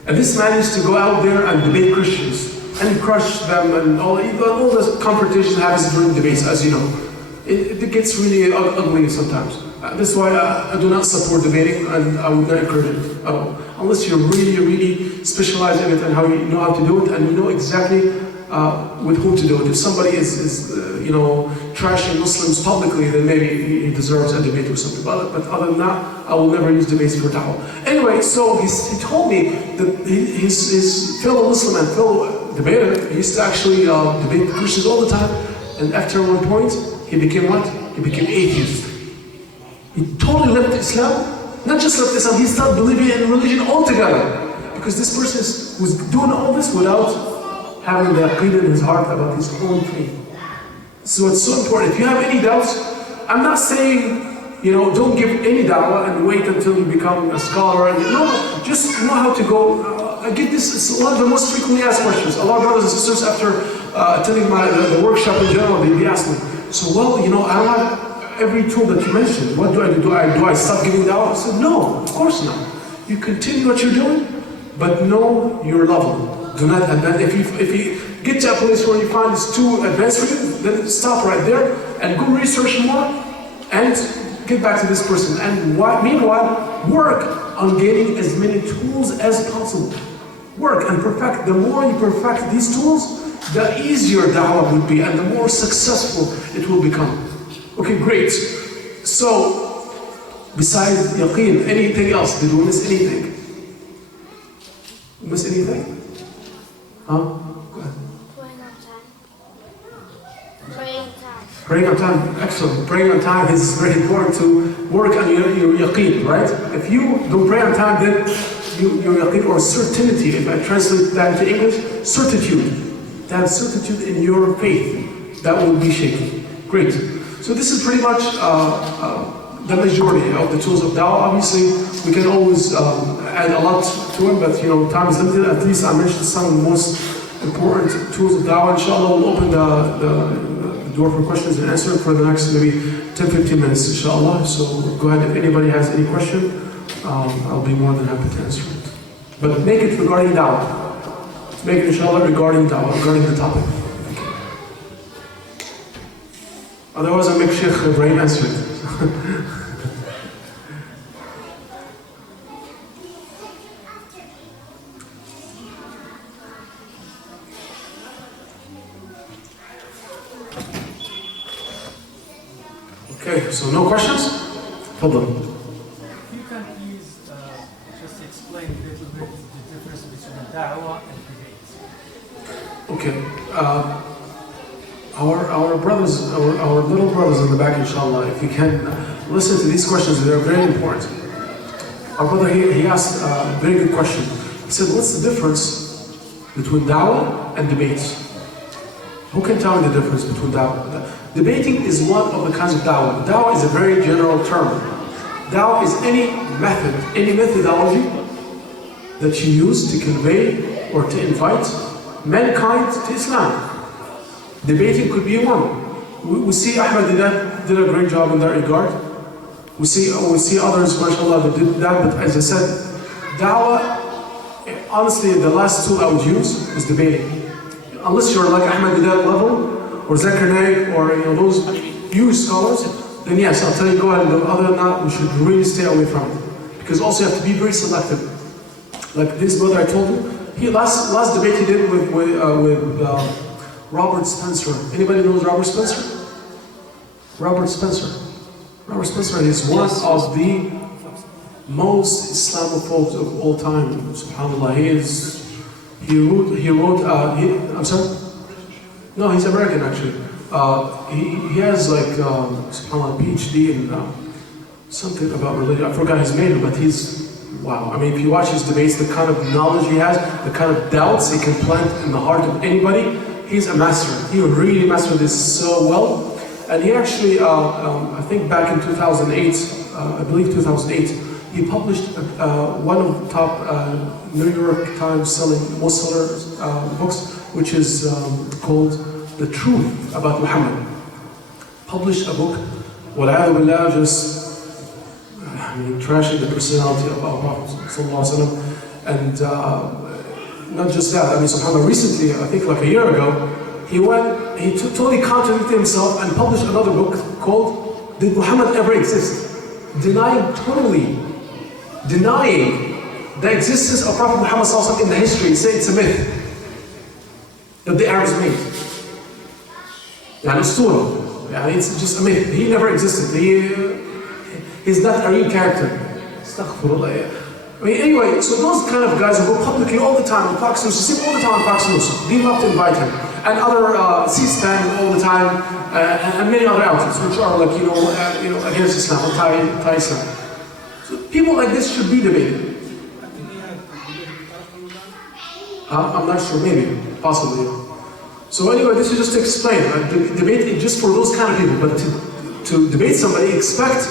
And this man used to go out there and debate Christians and crush them and all the confrontation happens during debates, as you know. It gets really ugly sometimes. That's why I do not support debating and I would not encourage it at all. Unless you're really, really specialized in it and how you know how to do it and you know exactly with whom to do it. If somebody is trashing Muslims publicly, then maybe he deserves a debate or something. But other than that, I will never use debates for da'wah. Anyway, so he told me that his fellow Muslim and fellow debater, he used to actually debate Christians all the time. And after one point, he became what? He became atheist. He totally left Islam. Not just left Islam, he started believing in religion altogether. Because this person was doing all this without having the aqeedah in his heart about his own faith. So it's so important. If you have any doubts, I'm not saying, don't give any da'wah and wait until you become a scholar. No, just know how to go. I get this, it's one of the most frequently asked questions. A lot of brothers and sisters, after attending the workshop in general, they ask me, so I don't have every tool that you mentioned. What do I do? Do I stop giving da'wah? I said, no, of course not. You continue what you're doing, but know your level. Do not, and then if you get to a place where you find it's too advanced for you, then stop right there and go research more and get back to this person. And meanwhile, work on gaining as many tools as possible. Work and perfect. The more you perfect these tools, the easier da'wah would be and the more successful it will become. Okay, great. So, besides yaqeen, anything else? Did we miss anything? Miss anything? Huh? Go ahead. Praying on time. Praying on time. Praying on time, excellent. Praying on time is very important to work on your yaqeen, right? If you don't pray on time, then your yaqeen or certainty, if I translate that into English, certitude. That certainty in your faith, that will be shaky. Great. So this is pretty much the majority of the tools of da'wah. Obviously, we can always add a lot to it, but time is limited. At least I mentioned some of the most important tools of da'wah. Inshallah, we'll open the door for questions and answers for the next maybe 10-15 minutes, inshallah. So go ahead, if anybody has any question, I'll be more than happy to answer it. But make it regarding da'wah. Make it, inshallah, regarding da'wah, regarding the topic. Otherwise, I'll make Sheikh Ibrahim answer it. Okay, so no questions? Hold on. If you can please just explain a little bit the difference between da'wah and debate. Okay. Our brothers, our little brothers in the back, inshallah, if you can listen to these questions, they're very important. Our brother, he asked a very good question. He said, what's the difference between da'wah and debates? Who can tell me the difference between da'wah? Debating is one of the kinds of da'wah. Da'wah is a very general term. Da'wah is any method, any methodology that you use to convey or to invite mankind to Islam. Debating could be one. We see Ahmed did a great job in that regard. We see others, mashallah, that did that, but as I said, da'wah, honestly, the last tool I would use is debating. Unless you're like Ahmed Didat level, or Zakir Naik, or those huge scholars, then yes, I'll tell you, go ahead and do. Other than that, we should really stay away from it. Because also you have to be very selective. Like this brother I told you, last debate he did with Robert Spencer. Anybody knows Robert Spencer? Robert Spencer. Robert Spencer is one of the most Islamophobes of all time. SubhanAllah, I'm sorry? No, he's American actually. He has like, SubhanAllah, PhD in something about religion. I forgot his name, but he's, wow. I mean, if you watch his debates, the kind of knowledge he has, the kind of doubts he can plant in the heart of anybody, he's a master. He really mastered this so well. And he actually, I think back in 2008, I believe 2008, he published one of the top New York Times most seller books, which is called The Truth About Muhammad. Published a book, wal'ayadu billah, just trashing the personality of our Prophet sallallahu alaihi wasallam. And not just that, I mean, subhanAllah, recently, I think like a year ago, he totally contradicted himself and published another book called Did Muhammad Ever Exist? Totally denying the existence of Prophet Muhammad sallallahu alaihi wasallam in the history, saying it's a myth that the Arabs made. It's just a myth. He never existed. He's not a real character. Astaghfirullah. I mean, anyway, so those kind of guys who go publicly all the time on Fox News, you see all the time on Fox News, they love to invite him. And other C-SPAN all the time, and many other outlets, which are like, against Islam, anti-Islam. So people like this should be debated. I'm not sure, maybe, possibly. So anyway, this is just to explain. Debate is just for those kind of people, but to debate somebody, expect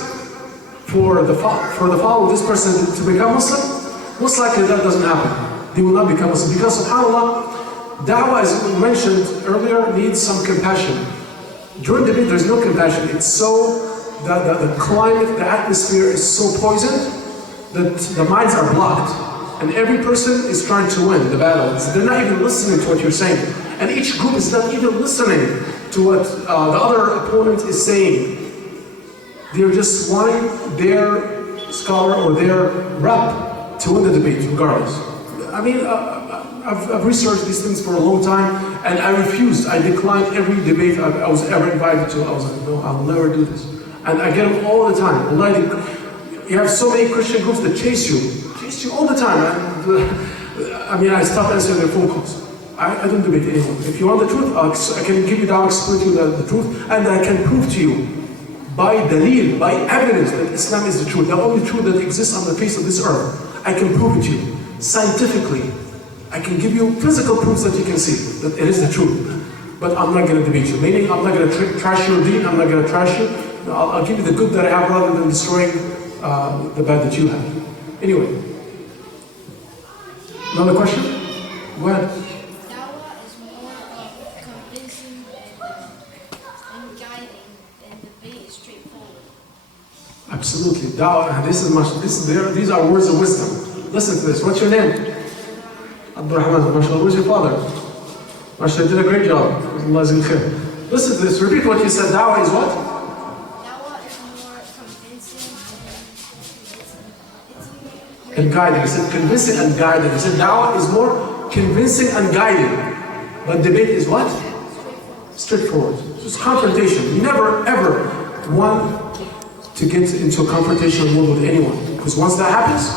for the follower of this person to become Muslim, most likely that doesn't happen. They will not become Muslim. Because subhanAllah, da'wah, as we mentioned earlier, needs some compassion. During debate, there's no compassion. It's so, the climate, the atmosphere is so poisoned that the minds are blocked. And every person is trying to win the battle. They're not even listening to what you're saying. And each group is not even listening to what the other opponent is saying. They're just wanting their scholar or their rep to win the debate, regardless. I mean, I've researched these things for a long time, and I refused. I declined every debate I was ever invited to. I was like, no, I'll never do this. And I get them all the time. You have so many Christian groups that chase you all the time. And, I stopped answering their phone calls. I don't debate anyone. If you want the truth, I can give you down, explain to you the truth, and I can prove to you by dalil, by evidence that Islam is the truth, the only truth that exists on the face of this earth. I can prove it to you scientifically. I can give you physical proofs that you can see that it is the truth. But I'm not going to debate you. Meaning, I'm not going to trash your deen. I'm not going to trash you. I'll give you the good that I have rather than destroying the bad that you have. Anyway, another question? Go ahead. Dawah is more of convincing and guiding, and debate is straightforward. Absolutely. Dawah, these are words of wisdom. Listen to this. What's your name? Abdurrahman, mashallah. Where's your father? Mashallah, you did a great job. Allah is in khair. Listen to this. Repeat what you said. Dawah is what? Dawah is more convincing And guiding. He said convincing and guiding. He said da'wah is more convincing and guiding. But debate is what? Straightforward. It's confrontation. You never ever want to get into a confrontational mode with anyone. Because once that happens,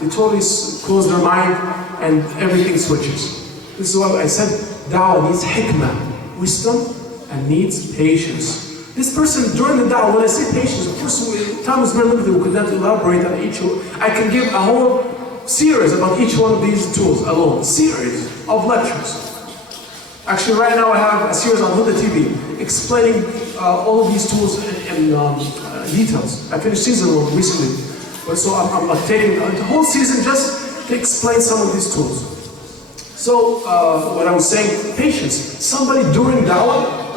they totally close their mind and everything switches. This is why I said da'wah needs hikmah, wisdom, and needs patience. This person, during the da'wah, when I say patience, of course, time is very limited, we could not elaborate on each one. I can give a whole series about each one of these tools alone, series of lectures. Actually, right now I have a series on Huda TV explaining all of these tools in details. I finished season 1 recently, so I'm like taking the whole season just to explain some of these tools. So, what I was saying, patience. Somebody during da'wah,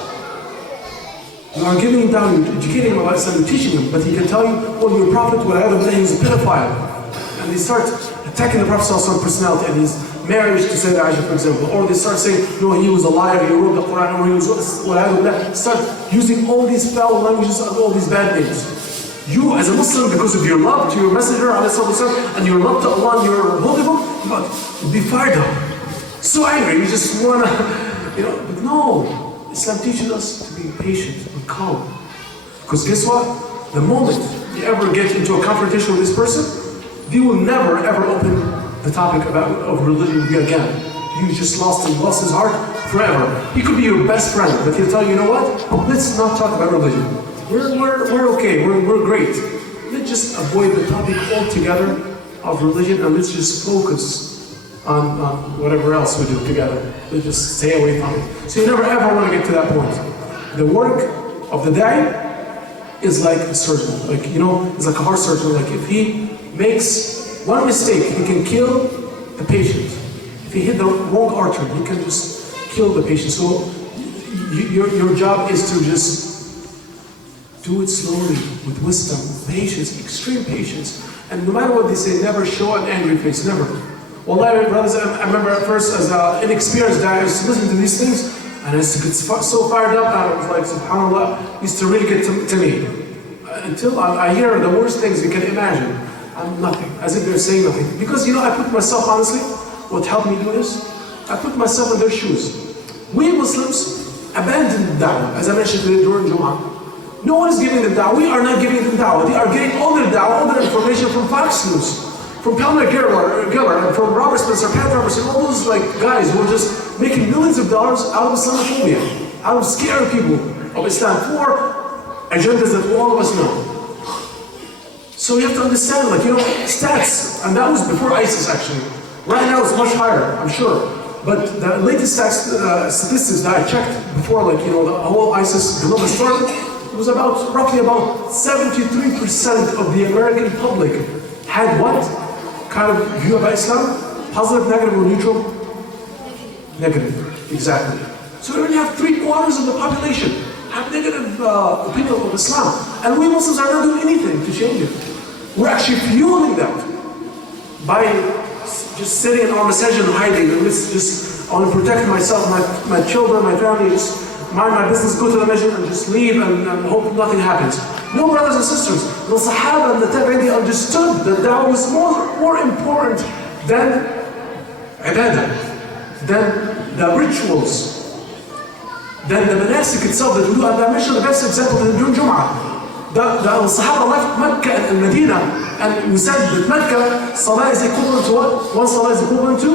you are giving him down, you're educating him about Islam, you're teaching him, but he can tell you, oh, your Prophet, whatever, he was a pedophile. And they start attacking the Prophet's personality and his marriage to Sayyidah Aisha, for example. Or they start saying, no, he was a liar, he wrote the Quran, or he was whatever. Start using all these foul languages and all these bad names. You, as a Muslim, because of your love to your Messenger, and your love to Allah and your holy book, you'll be fired up. So angry, you just want to, but no. Islam teaches us to be patient and calm. Because guess what? The moment you ever get into a confrontation with this person, they will never ever open the topic of religion with you again. You just lost his heart forever. He could be your best friend, but he'll tell you, you know what? Let's not talk about religion. We're okay, we're great. Let's just avoid the topic altogether of religion and let's just focus on whatever else we do together. Let's just stay away from it. So you never ever want to get to that point. The work of the da'i is like a surgeon. It's like a heart surgeon. Like if he makes one mistake, he can kill the patient. If he hit the wrong artery, he can just kill the patient. So your job is to just do it slowly, with wisdom, patience, extreme patience. And no matter what they say, never show an angry face, never. Wallahi, brothers, I remember at first as an inexperienced guy, I used to listen to these things, and I used to get so fired up, and I was like, subhanAllah, used to really get to me. Until I hear the worst things you can imagine. I'm nothing, as if they're saying nothing. Because, I put myself, honestly, what helped me do this, I put myself in their shoes. We Muslims abandoned da'wah, as I mentioned during Jum'ah. No one is giving them da'wah, we are not giving them da'wah. They are getting all their da'wah, all their information from Fox News. From Palmer Giller, from Robert Spencer, Pat Robertson, all those guys who are just making millions of dollars out of Islamophobia, out of scaring people of Islam for agendas that all of us know. So you have to understand, stats, and that was before ISIS actually. Right now it's much higher, I'm sure. But the latest statistics that I checked before, the whole ISIS dilemma started, it was roughly about 73% of the American public had what kind of view about Islam? Positive, negative, or neutral? Negative, exactly. So we already have 3/4 of the population have negative opinion of Islam. And we Muslims are not doing anything to change it. We're actually fueling that by just sitting in our masjid and hiding. And I want to protect myself, my children, my family, just mind my business, go to the masjid and just leave and hope nothing happens. No, brothers and sisters, the Sahaba and the Tabi'in understood that da'wah was more important than ibadah, than the rituals, than the manasik itself that we do. And I mentioned the best example during Jum'ah. The Sahaba left Mecca and Medina, and we said that Mecca, salah is equivalent to what? One salah is equivalent to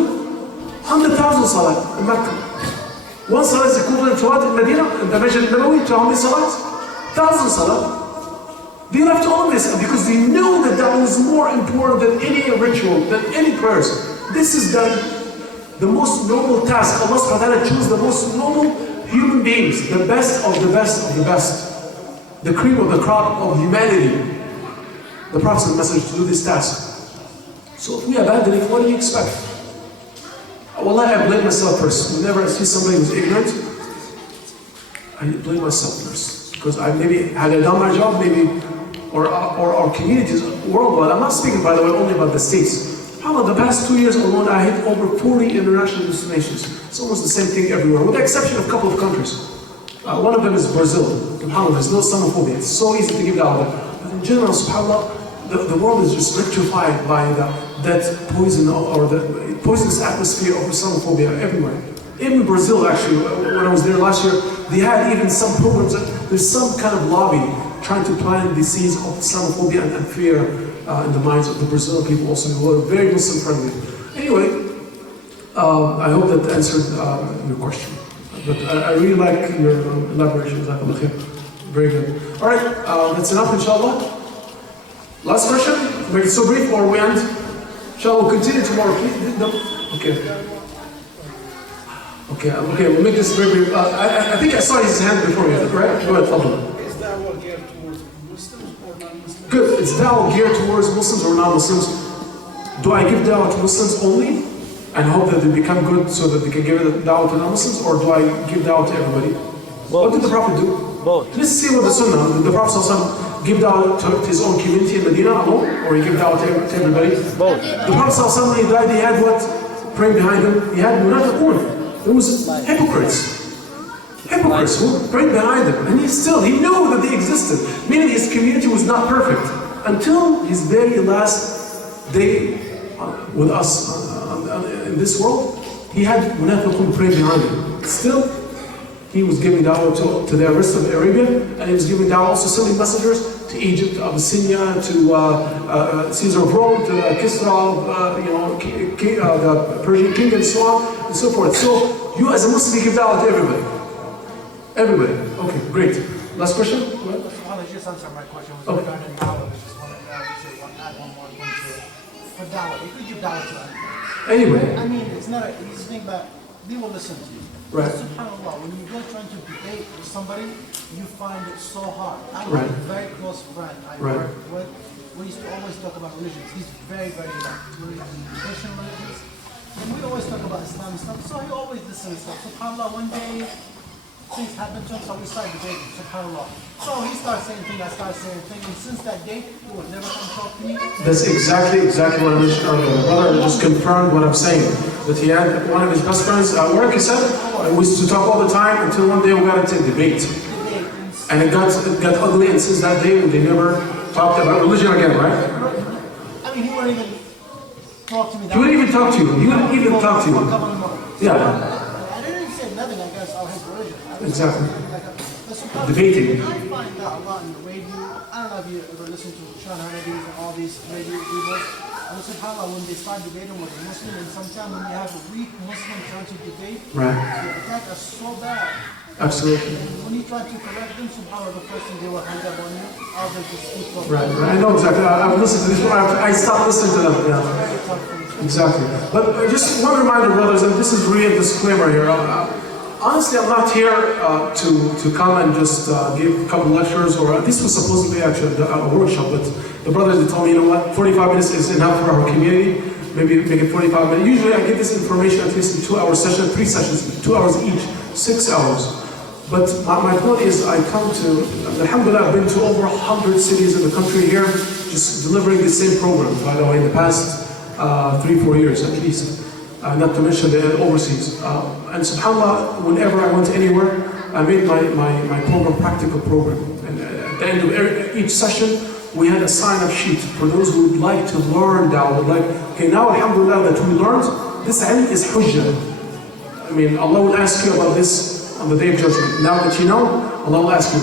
100,000 salah in Mecca. One salah is equivalent to what in Medina? In the Masjid Nabawi, to how many salahs? 1,000 salah. They left all this because they knew that was more important than any ritual, than any prayers. This is the most noble task. Allah subhanahu wa ta'ala chose the most noble human beings, the best of the best of the best. The cream of the crop of humanity. The Prophet message to do this task. So if we abandon it, what do you expect? Wallahi, I blame myself first. Whenever I see somebody who's ignorant, I blame myself first. Because had I done my job, or our communities worldwide. I'm not speaking, by the way, only about the States. The past 2 years alone, I hit over 40 international destinations. It's almost the same thing everywhere, with the exception of a couple of countries. One of them is Brazil. There's no Islamophobia. It's so easy to give da'wah. But in general, subhanAllah, the world is just electrified by that poison or the poisonous atmosphere of Islamophobia everywhere. Even Brazil, actually, when I was there last year, they had even some programs. There's some kind of lobby trying to plant the seeds of Islamophobia and fear in the minds of the Brazilian people also, who are very Muslim friendly. Anyway, I hope that answered your question. But I really like your elaboration, Jazakallah khair. Very good. All right, that's enough, inshallah. Last question. Make it so brief, or we end. Inshallah, we'll continue tomorrow. Please. No? Okay. Okay. We'll make this very brief. I think I saw his hand before you. Right? Go ahead, Fadl. Is da'wah geared towards Muslims or non-Muslims? Good. It's da'wah geared towards Muslims or non-Muslims. Do I give da'wah to Muslims only and hope that they become good so that they can give da'wah to non-Muslims, or do I give da'wah to everybody? What did the Prophet do? Both. Let's see what the Sunnah. Did the Prophet ﷺ give da'wah to his own community in Medina alone, or he gave da'wah to everybody? Both. The Prophet ﷺ, when he died, he had what? Praying behind him. He had munafiqun. It was hypocrites. Hypocrites who prayed behind him. And he knew that they existed. Meaning his community was not perfect. Until his very last day with us in this world, he had munafiqun praying behind him. Still, he was giving da'wah to the rest of Arabia, and he was giving da'wah, also sending messengers to Egypt, Abyssinia, to Caesar of Rome, to Kisra, the Persian king, and so on and so forth. So you as a Muslim, you give da'wah to everybody. Everybody. Okay, great. Last question? Go ahead. SubhanAllah, just answer my question. Was Okay. regarding da'wah. I just wanted to say add one more thing to it. For da'wah, you could give da'wah to anyone. Anyway. I mean, it's not an easy thing, but they will listen to you. Right. SubhanAllah, when you go trying to debate with somebody, you find it so hard. I have Right. a very close friend I Right. worked with. We used to always talk about religions. He's very, very Christian religions. And we always talk about Islam and stuff. So he always listens to stuff. SubhanAllah, one day things happen to him, so we started debating, SubhanAllah. So he starts saying things, I start saying things, and since that day, he would never come talk to me. That's exactly what I mentioned earlier. The brother just confirmed what I'm saying. That he had one of his best friends at work, he said, and we used to talk all the time until one day we got into a debate. And it got ugly, and since that day, they never talked about religion again, right? I mean, he wouldn't even talk to me. He wouldn't even talk to you. He wouldn't even talk to you. Yeah, I didn't say nothing against his religion. exactly. Like Debating. I find out a lot in the radio. I don't know if you ever listen to Sean Hannity's and all these radio people. And SubhanAllah, when they start debating with a Muslim, and sometimes when you have a weak Muslim trying to debate, Right. the attack is so bad. Absolutely. And when you try to correct them, SubhanAllah, the first thing they will hang up on you, others just keep talking. Right. I know exactly. I've listened to this one. I stopped listening to them. Yeah. Very tough things. Exactly. But just one reminder, brothers, and this is really a disclaimer here. Honestly, I'm not here to come and just give a couple lectures, or this was supposed to be actually a workshop, but the brothers they told me, you know what, 45 minutes is enough for our community. Maybe make it 45 minutes. Usually I give this information at least in 2-hour session, 3 sessions, 2 hours each, 6 hours. But my point is, I come to, alhamdulillah, I've been to over 100 cities in the country here, just delivering the same program, by the way, in the past 3-4 years at least. Not to mention the overseas. And subhanAllah, whenever I went anywhere, I made my program practical program. And at the end of each session, we had a sign-up sheet for those who would like to learn da'wah. Like, okay, now alhamdulillah that we learned, this ilm is hujjah. I mean, Allah will ask you about this on the Day of Judgment. Now that you know, Allah will ask you,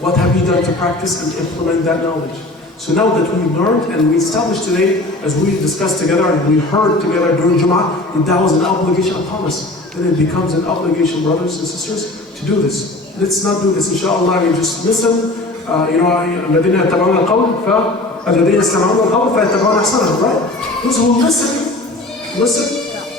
what have you done to practice and implement that knowledge? So now that we learned and we established today, as we discussed together and we heard together during Jum'ah, that that was an obligation upon us. Then it becomes an obligation, brothers and sisters, to do this. Let's not do this, inshallah. You just listen. الذين يتبعون القول فالذين يستمعون القول فيتبعون أحسنه. Right? Those who listen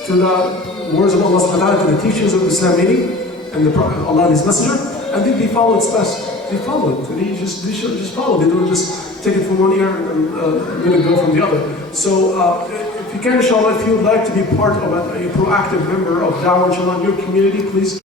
to the words of Allah subhanahu wa ta'ala, to the teachings of Islam, meaning, and the Prophet, Allah and His Messenger, and then they follow its best. They follow it. They should just follow. They don't just take it from one ear and let it go from the other. So if you can, inshallah, if you would like to be part of a proactive member of Dawah, inshallah, in your community, please